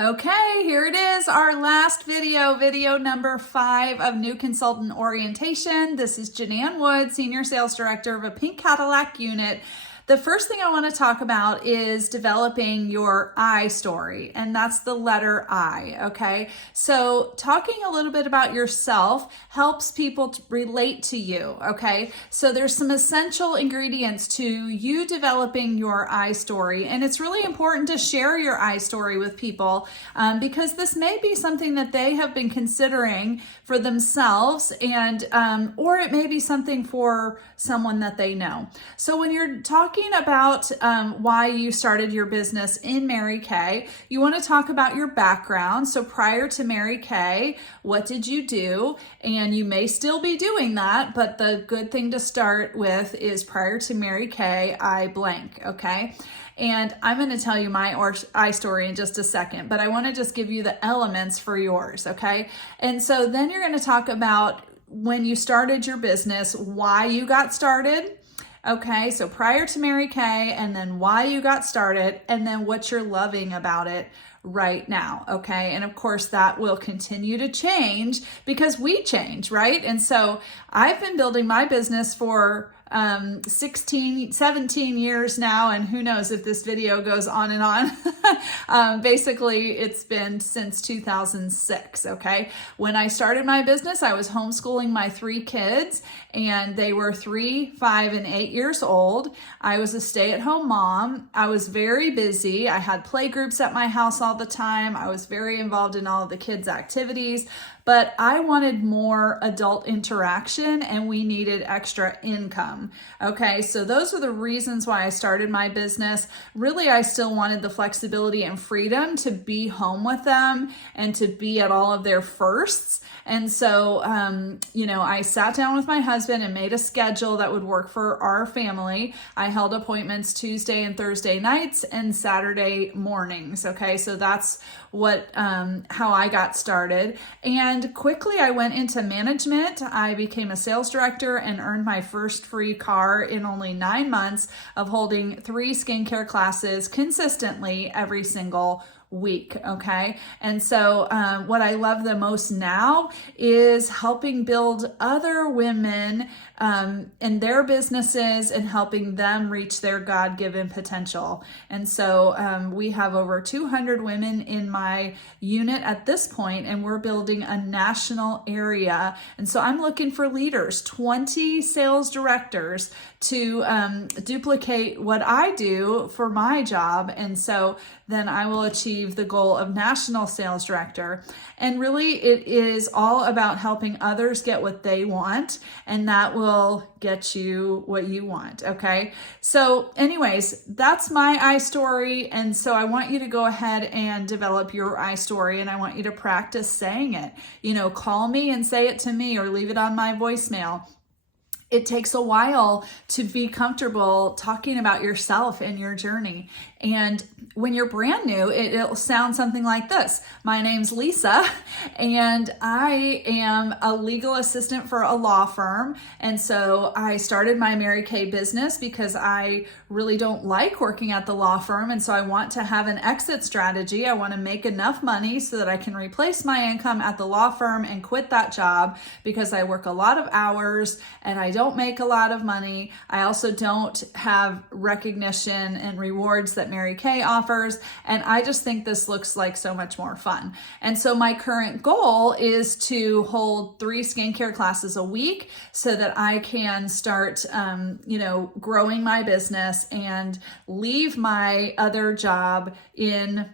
Okay, here it is, our last video number 5 of New Consultant Orientation. This is Janann Wood, Senior Sales Director of a Pink Cadillac unit. The first thing I want to talk about is developing your I story, and that's the letter I, okay? So talking a little bit about yourself helps people to relate to you, okay? So there's some essential ingredients to you developing your I story, and it's really important to share your I story with people because this may be something that they have been considering for themselves, and or it may be something for someone that they know. So when you're talking about why you started your business in Mary Kay, you want to talk about your background. So prior to Mary Kay, what did you do? And you may still be doing that, but the good thing to start with is prior to Mary Kay, I blank, okay? And I'm going to tell you my I story in just a second, but I want to just give you the elements for yours, okay? And so then you're going to talk about when you started your business, why you got started. Okay, so prior to Mary Kay, and then why you got started, and then what you're loving about it right now, okay? And of course, that will continue to change because we change, right? And so I've been building my business for 17 years now, and who knows if this video goes on and on. Basically, it's been since 2006, okay? When I started my business, I was homeschooling my 3 kids, and they were 3, 5, and 8 years old. I was a stay-at-home mom. I was very busy. I had play groups at my house all the time. I was very involved in all of the kids' activities, but I wanted more adult interaction and we needed extra income. Okay, so those are the reasons why I started my business. Really, I still wanted the flexibility and freedom to be home with them and to be at all of their firsts. And so, I sat down with my husband and made a schedule that would work for our family. I held appointments Tuesday and Thursday nights and Saturday mornings. Okay, so that's how I got started. And quickly I went into management. I became a sales director and earned my first free car in only 9 months of holding 3 skincare classes consistently every single week, okay? And so what I love the most now is helping build other women in their businesses and helping them reach their God-given potential. And so we have over 200 women in my unit at this point, and we're building a national area. And so I'm looking for leaders, 20 sales directors to duplicate what I do for my job. And so then I will achieve the goal of national sales director. And really it is all about helping others get what they want, and that will get you what you want, okay? So anyways, that's my I story. And so I want you to go ahead and develop your I story, and I want you to practice saying it. Call me and say it to me or leave it on my voicemail. It takes a while to be comfortable talking about yourself and your journey. And when you're brand new, it'll sound something like this. My name's Lisa, and I am a legal assistant for a law firm. And so I started my Mary Kay business because I really don't like working at the law firm. And so I want to have an exit strategy. I want to make enough money so that I can replace my income at the law firm and quit that job, because I work a lot of hours and I don't make a lot of money. I also don't have recognition and rewards that Mary Kay offers, and I just think this looks like so much more fun. And so my current goal is to hold 3 skincare classes a week so that I can start, growing my business and leave my other job in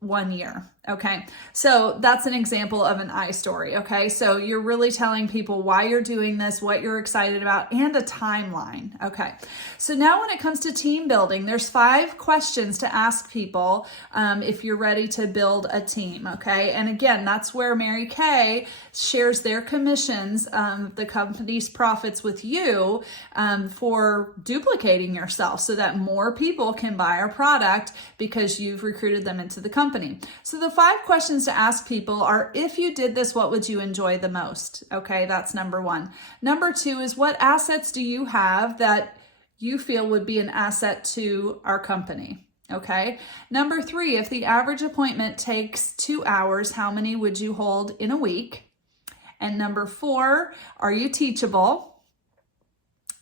1 year. Okay, so that's an example of an I story. Okay, so you're really telling people why you're doing this, what you're excited about, and a timeline. Okay, so now when it comes to team building, there's 5 questions to ask people if you're ready to build a team. Okay, and again, that's where Mary Kay shares their commissions, the company's profits with you for duplicating yourself so that more people can buy our product because you've recruited them into the company. So the 5 questions to ask people are, if you did this, what would you enjoy the most? Okay, that's number 1. Number 2 is, what assets do you have that you feel would be an asset to our company? Okay. Number 3, if the average appointment takes 2 hours, how many would you hold in a week? And number 4, are you teachable?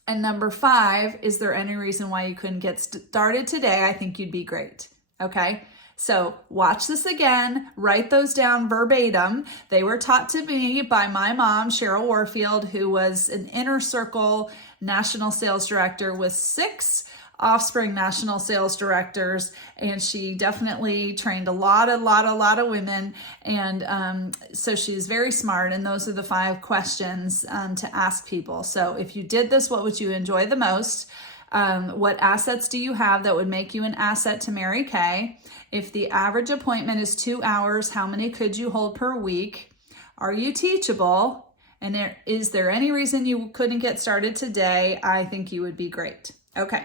And number 5, is there any reason why you couldn't get started today? I think you'd be great. Okay. So watch this again, write those down verbatim. They were taught to me by my mom, Cheryl Warfield, who was an Inner Circle national sales director with 6 Offspring national sales directors, and she definitely trained a lot of women, and so she's very smart, and those are the 5 questions to ask people. So if you did this, what would you enjoy the most? What assets do you have that would make you an asset to Mary Kay? If the average appointment is 2 hours, how many could you hold per week? Are you teachable? And is there any reason you couldn't get started today? I think you would be great. Okay.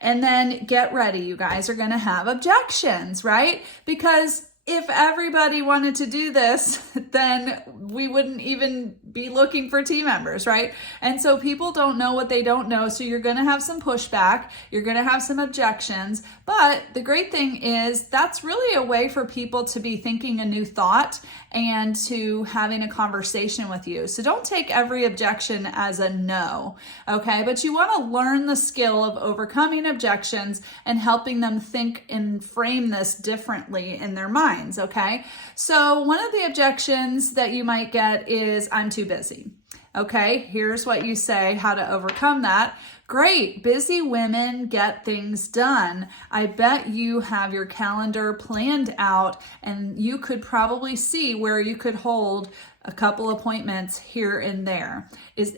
And then get ready. You guys are going to have objections, right? Because if everybody wanted to do this, then we wouldn't even be looking for team members, right? And so people don't know what they don't know. So you're going to have some pushback. You're going to have some objections. But the great thing is that's really a way for people to be thinking a new thought and to having a conversation with you. So don't take every objection as a no, okay? But you want to learn the skill of overcoming objections and helping them think and frame this differently in their minds, okay? So one of the objections that you might get is, I'm too busy. Okay, here's what you say, how to overcome that. Great, busy women get things done. I bet you have your calendar planned out, and you could probably see where you could hold a couple appointments here and there.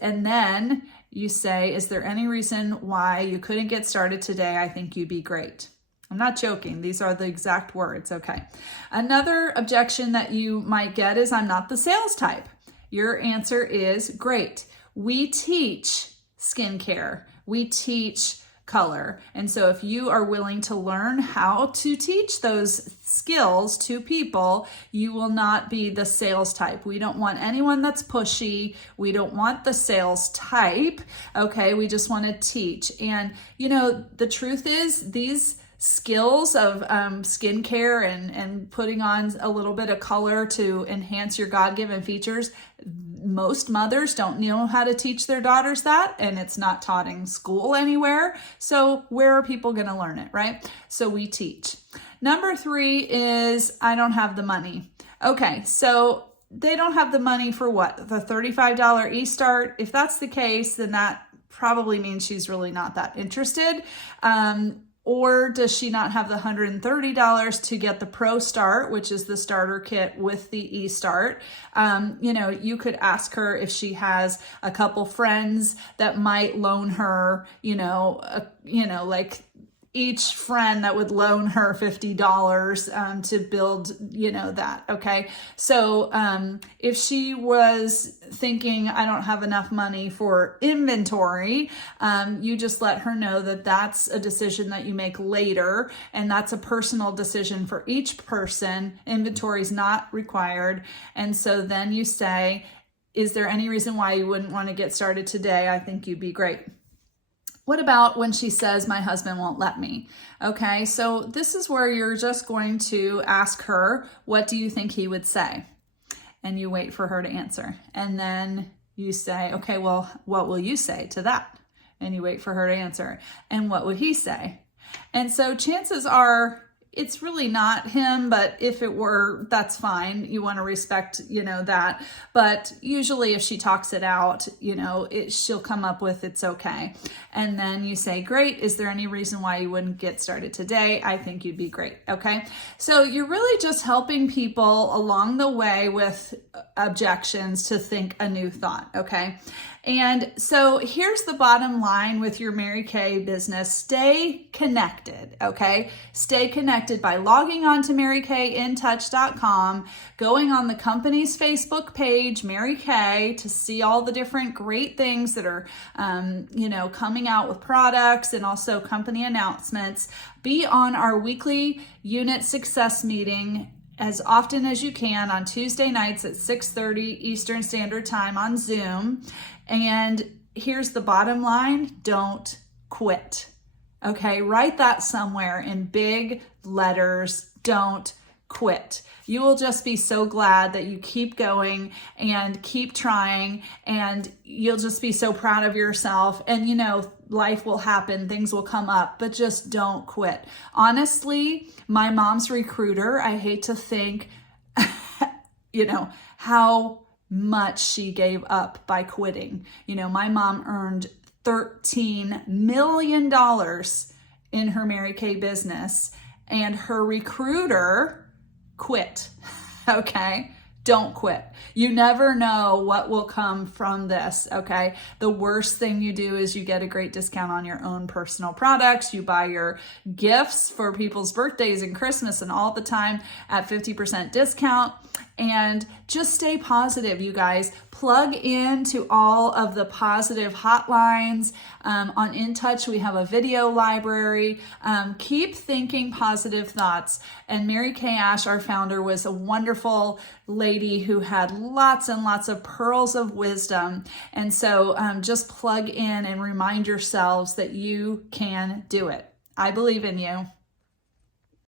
And then you say, is there any reason why you couldn't get started today? I think you'd be great. I'm not joking. These are the exact words. Okay. Another objection that you might get is, I'm not the sales type. Your answer is, great. We teach skincare. We teach color. And so if you are willing to learn how to teach those skills to people, you will not be the sales type. We don't want anyone that's pushy. We don't want the sales type. Okay. We just want to teach. And you know, the truth is, these skills of skincare and putting on a little bit of color to enhance your God-given features, most mothers don't know how to teach their daughters that, and it's not taught in school anywhere. So where are people going to learn it, right? So we teach. Number 3 is, I don't have the money. Okay, so they don't have the money for what? The $35 e-start? If that's the case, then that probably means she's really not that interested. Or does she not have the $130 to get the Pro Start, which is the starter kit with the e-start? You know, you could ask her if she has a couple friends that might loan her, like each friend that would loan her $50 to build, that. Okay. So if she was thinking, I don't have enough money for inventory, you just let her know that that's a decision that you make later. And that's a personal decision for each person. Inventory is not required. And so then you say, is there any reason why you wouldn't want to get started today? I think you'd be great. What about when she says, my husband won't let me? Okay, so this is where you're just going to ask her, what do you think he would say? And you wait for her to answer. And then you say, okay, well, what will you say to that? And you wait for her to answer. And what would he say? And so chances are, it's really not him, but if it were, that's fine. You want to respect, that. But usually if she talks it out, she'll come up with, it's okay. And then you say, great. Is there any reason why you wouldn't get started today? I think you'd be great. Okay. So you're really just helping people along the way with objections to think a new thought. Okay. And so here's the bottom line with your Mary Kay business. Stay connected, okay? Stay connected by logging on to MaryKayInTouch.com, going on the company's Facebook page, Mary Kay, to see all the different great things that are, coming out with products and also company announcements. Be on our weekly unit success meeting as often as you can on Tuesday nights at 6:30 Eastern Standard Time on Zoom. And here's the bottom line, don't quit. Okay, write that somewhere in big letters. Don't quit. You will just be so glad that you keep going and keep trying, and you'll just be so proud of yourself. And you know, life will happen, things will come up, but just don't quit. Honestly, my mom's recruiter, I hate to think, you know, how much she gave up by quitting. You know, my mom earned $13 million in her Mary Kay business, and her recruiter quit. Okay? Don't quit. You never know what will come from this, okay? The worst thing you do is you get a great discount on your own personal products. You buy your gifts for people's birthdays and Christmas and all the time at 50% discount. And just stay positive, you guys. Plug into all of the positive hotlines. On In Touch, we have a video library. Keep thinking positive thoughts. And Mary Kay Ash, our founder, was a wonderful lady who had lots and lots of pearls of wisdom. And so just plug in and remind yourselves that you can do it. I believe in you.